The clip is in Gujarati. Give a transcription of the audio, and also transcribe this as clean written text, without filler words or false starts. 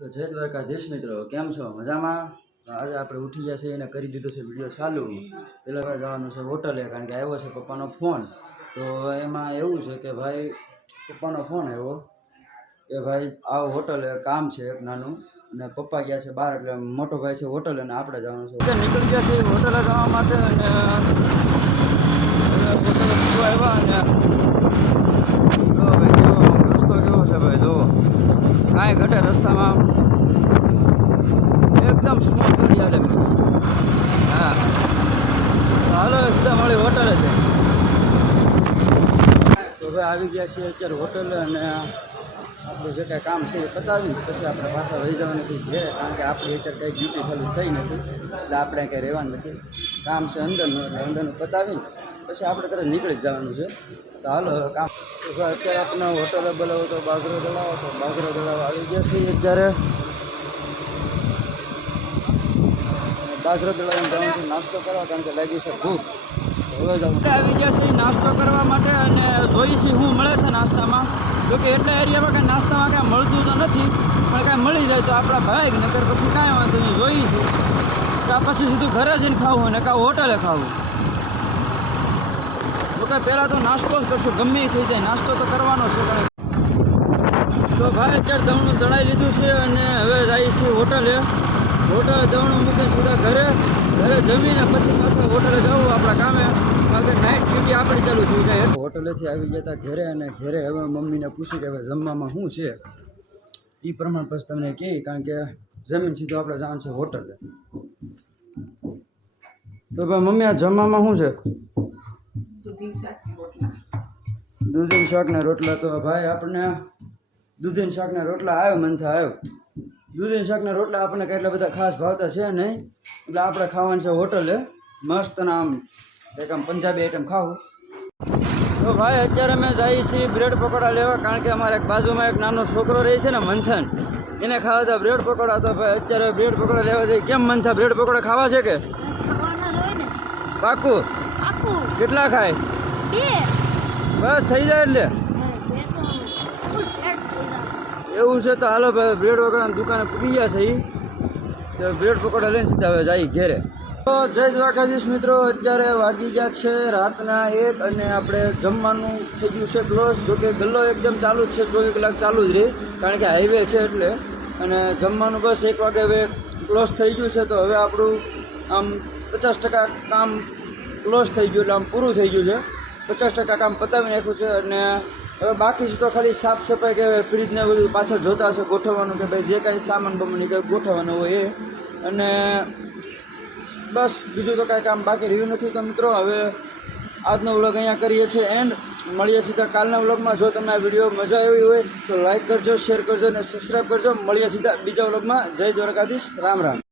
તો જય દ્વારકાધીશ મિત્રો, કેમ છો? મજામાં? આજે આપણે ઉઠી ગયા છે એને કરી દીધો છે વિડીયો ચાલુ. પહેલાં જવાનું છે હોટલે, કારણ કે આવ્યો છે પપ્પાનો ફોન. તો એમાં એવું છે કે ભાઈ પપ્પાનો ફોન આવ્યો કે ભાઈ આવો હોટલે, કામ છે એક નાનું, અને પપ્પા ગયા છે બહાર, એટલે મોટો ભાઈ છે હોટલે અને આપણે જવાનું છે. નીકળી ગયા છે હોટલે જવા માટે, અને હોટલે આવ્યા અને તો ભાઈ કેવો રસ્તો કેવો છે ભાઈ, જુઓ કાંઈ ઘટે રસ્તામાં, એકદમ સ્મૂથ કરી હાલે. હા હાલો સીધા મળી હોટલે છે. તો ભાઈ આવી ગયા છીએ અત્યારે હોટલે, અને આપણું જે કાંઈ કામ છે એ પતાવીને પછી આપણે પાછા વહી જવાનું છે ઘેરે, કારણ કે આપણી અત્યારે કંઈ ડ્યુટી ચાલુ થઈ નથી, એટલે આપણે કંઈ રહેવાનું નથી. કામ છે અંદરનું, એટલે અંદરનું પતાવીને પછી આપણે તરત નીકળી જવાનું છે. તો હાલો કામ. અત્યારે આપણે હોટલે બોલાવો તો બાજરો દળાવો, તો બાજરો દળાવવા આવી ગયા છીએ અત્યારે. બાજરો દળાવીને જવાનું છે નાસ્તો કરવા, કારણ કે લાગી છે ભૂખ. હવે જવું આવી ગયા છે નાસ્તો કરવા માટે, અને જોઈ છે શું મળે છે નાસ્તામાં. જોકે એટલા એરિયામાં કાંઈ નાસ્તામાં કાંઈ મળતું તો નથી, પણ કાંઈ મળી જાય તો આપણા ભાઈ નકર પછી કાંઈ વાંધો નહીં. જોઈ છે તો પછી સીધું ઘરે જઈને ખાવું અને કાં હોટલે ખાવું. તો કાંઈ પહેલાં તો નાસ્તો જ કરશું, ગમે એ થઈ જાય નાસ્તો તો કરવાનો છે. તો ભાઈ અત્યારે દવણું દળાવી લીધું છે, અને હવે જાય છે હોટલે. હોટલે દવણું મૂકીને સીધા ઘરે જમીને પછી પાછા હોટલે જવું આપણા કામે, કારણ કે નાઇટ ડ્યુટી આપણી ચાલુ થઈ જાય. હોટલેથી આવી ગયા હતા ઘરે, અને ઘરે હવે મમ્મીને પૂછી કે હવે જમવામાં શું છે એ પ્રમાણે પછી તમને કહે, કારણ કે જમીન સીધું આપણે જવાનું છે હોટલે. તો ભાઈ મમ્મી આ જમવામાં શું છે? દૂધીનું શાક ને રોટલા. તો ભાઈ આપણને દૂધીનું શાક ને રોટલા આવ્યો, મનથા આવ્યો. દૂધીનું શાક ને રોટલા આપણને કેટલા બધા ખાસ ભાવતા છે નહીં, એટલે આપણે ખાવાનું છે હોટલે મસ્ત, ને આમ એક આમ પંજાબી આઈટમ ખાવું. તો ભાઈ અત્યારે અમે જઈએ છીએ બ્રેડ પકોડા લેવા, કારણ કે અમારે એક બાજુમાં એક નાનો છોકરો રહે છે ને મંથન, એને ખાવા હતા બ્રેડ પકોડા. તો ભાઈ અત્યારે બ્રેડ પકોડા લેવા જઈએ. કેમ મંથા, બ્રેડ પકોડા ખાવા છે કે પાકું? કેટલા ખાય? બસ થઈ જાય એટલે એવું છે. તો હાલો ભાઈ બ્રેડ પકોડાની દુકાને પૂરી ગયા છે એ, તો બ્રેડ પકોડા લઈને સીધા હવે જાય ઘેરે. તો જય દ્વારકાધીશ મિત્રો, અત્યારે વાગી ગયા છે રાતના 1, અને આપણે જમવાનું થઈ ગયું છે ક્લોઝ. જોકે ગલ્લો એકદમ ચાલુ જ છે, 24 કલાક ચાલુ જ રહે, કારણ કે હાઈવે છે એટલે. અને જમવાનું બસ 1 વાગે હવે ક્લોઝ થઈ ગયું છે. તો હવે આપણું આમ 50% કામ ક્લોઝ થઈ ગયું, એટલે આમ પૂરું થઈ ગયું છે. 50% કામ પતાવી નાખ્યું છે, અને હવે બાકી છે તો ખાલી સાફ સફાઈ કે ફ્રીજને બધું પાછળ જોતા હશે ગોઠવવાનું, કે ભાઈ જે કાંઈ સામાન બમાની કંઈ ગોઠવવાનો હોય એ. અને બસ બીજું તો કાંઈ કામ બાકી રહ્યું નથી. તો મિત્રો હવે આજનો વ્લોગ અહીંયા કરીએ છીએ એન્ડ. મળીએ સીધા કાલના વ્લોગમાં. જો તમને આ વિડીયો મજા આવી હોય તો લાઈક કરજો, શેર કરજો અને સબસ્ક્રાઈબ કરજો. મળીએ સીધા બીજા વ્લોગમાં. જય દ્વારકાધીશ, રામ રામ.